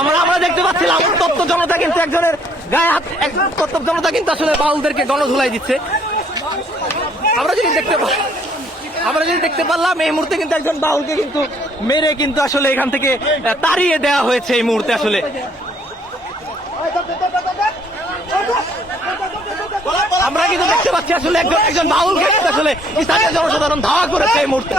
আমরা দেখতে পাচ্ছিলাম উত্তপ্ত জনতা কিন্তু একজনের গায়ে হাত উত্তপ্ত জনতা কিন্তু আসলে বাউলদেরকে গণধুলাই দিচ্ছে। আমরা যদি দেখতে পারলাম এই মুহূর্তে কিন্তু একজন বাউলকে কিন্তু মেরে কিন্তু আসলে এখান থেকে তাড়িয়ে দেওয়া হয়েছে এই মুহূর্তে। আসলে আমরা কিন্তু দেখতে পাচ্ছি আসলে একজন বাউলকে আসলে স্থানীয় জনসাধারণ ধাওয়া করেছে এই মুহূর্তে।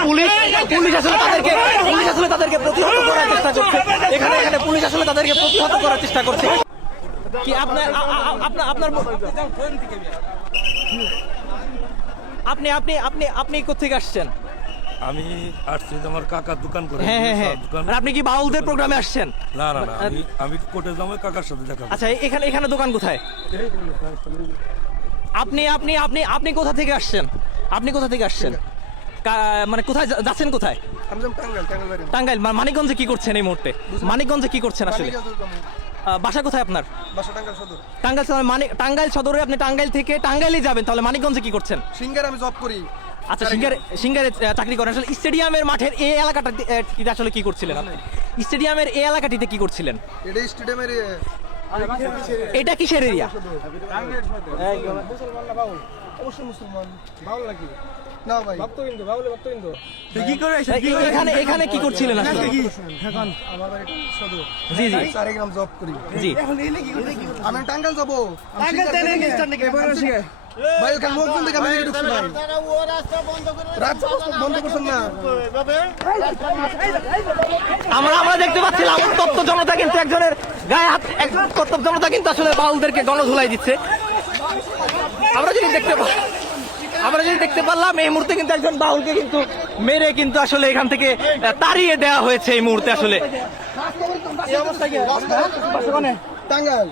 পুলিশ আসলে তাদেরকে প্রতিহত করার চেষ্টা করছে। এখানে পুলিশ আসলে তাদেরকে প্রতিহত করার চেষ্টা করছে। কি আপনার আপনি কোথেকে আসছেন? আমি আসছি আমার কাকার দোকান করে। হ্যাঁ। আপনি কি বাউলদের প্রোগ্রামে আসছেন? না, আমি কোর্টে যাবো কাকার সাথে দেখা। আচ্ছা, এখানে দোকান কোথায়? আপনি কোথা থেকে আসছেন? মানে কোথায় যাচ্ছেন? কোথায়? টাঙ্গাইল। মানিকগঞ্জে কি করছেন এই মুহূর্তে? মানিকগঞ্জে কি করছেন আসলে? বাসা কোথায় আপনার? টাঙ্গাইল সদর। টাঙ্গাইল সদরে আপনি টাঙ্গাইল থেকে টাঙ্গাইলে যাবেন, তাহলে মানিকগঞ্জে কি করছেন? সিঙ্গারে আমি জব করি। আচ্ছা, সিঙ্গারে চাকরি করেন। আসলে স্টেডিয়ামের মাঠের এই এলাকাটা আসলে কি করছিলেন আপনি? স্টেডিয়ামের এই এলাকাটিতে কি করছিলেন? এটা স্টেডিয়ামের এটা কিসের এরিয়া? অবশ্যই মুসলমান বাউল নাকি না ভাই? ভক্তবিন্দু বাউলে ভক্তবিন্দু কি করে এখানে কি করছিলেন আসলে? এখন আমার বাড়ি সদর। জি 4 গ্রাম জব করি। জি। আমি টাঙ্গাইল যাব। ভাই ওখানে লোকজন দেখে আমি ঢুকছি ভাই। রাস্তা বন্ধ করছেন না। আমরা দেখতে পাচ্ছিলাম উত্তপ্ত জনতা কিন্তু একজনের গায়ে হাত উত্তপ্ত জনতা কিন্তু আসলে বাউলদেরকে গণধুলাই দিচ্ছে। আমরা যদি দেখতে পারলাম এই মুহূর্তে কিন্তু একজন বাউলকে কিন্তু মেরে কিন্তু আসলে এখান থেকে তাড়িয়ে দেওয়া হয়েছে এই মুহূর্তে। আসলে টাঙ্গাইল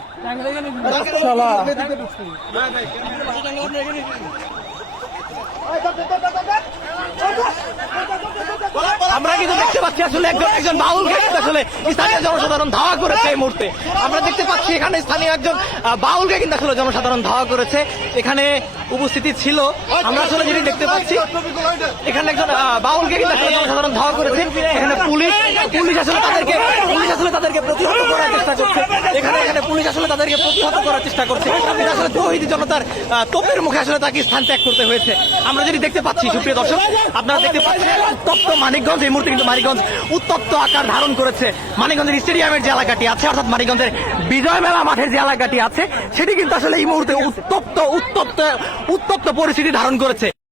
আমরা কিন্তু দেখতে পাচ্ছি আসলে একজন বাউলকে আসলে স্থানীয় জনসাধারণ ধাওয়া করেছে এই মুহূর্তে। আমরা দেখতে পাচ্ছি এখানে স্থানীয় একজন বাউলকে কিন্তু আসলে জনসাধারণ ধাওয়া করেছে। এখানে উপস্থিতি ছিল, আমরা আসলে যেটি দেখতে পাচ্ছি এখানে একজন বাউলকে কিন্তু আসলে জনসাধারণ ধাওয়া করেছে। এখানে পুলিশ আসলে তাদেরকে প্রতিহত করার চেষ্টা করছে। এখানে পুলিশ আসলে তাদেরকে প্রতিহত করার চেষ্টা করছে। আসলে তৌহিদি জনতার তোপের মুখে আসলে তাকে স্থান ত্যাগ করতে হয়েছে। আমরা যেটি দেখতে পাচ্ছি, সুপ্রিয় দর্শক, আপনারা দেখতে পাচ্ছেন উত্তপ্ত মানিকগঞ্জ। এই মুহূর্তে কিন্তু মানিকগঞ্জ উত্তপ্ত আকার ধারণ করেছে। মানিকগঞ্জের স্টেডিয়ামের যে এলাকাটি আছে, অর্থাৎ মানিকগঞ্জের বিজয় মেলা মাঠের যে এলাকাটি আছে, সেটি কিন্তু আসলে এই মুহূর্তে উত্তপ্ত পরিস্থিতি ধারণ করেছে।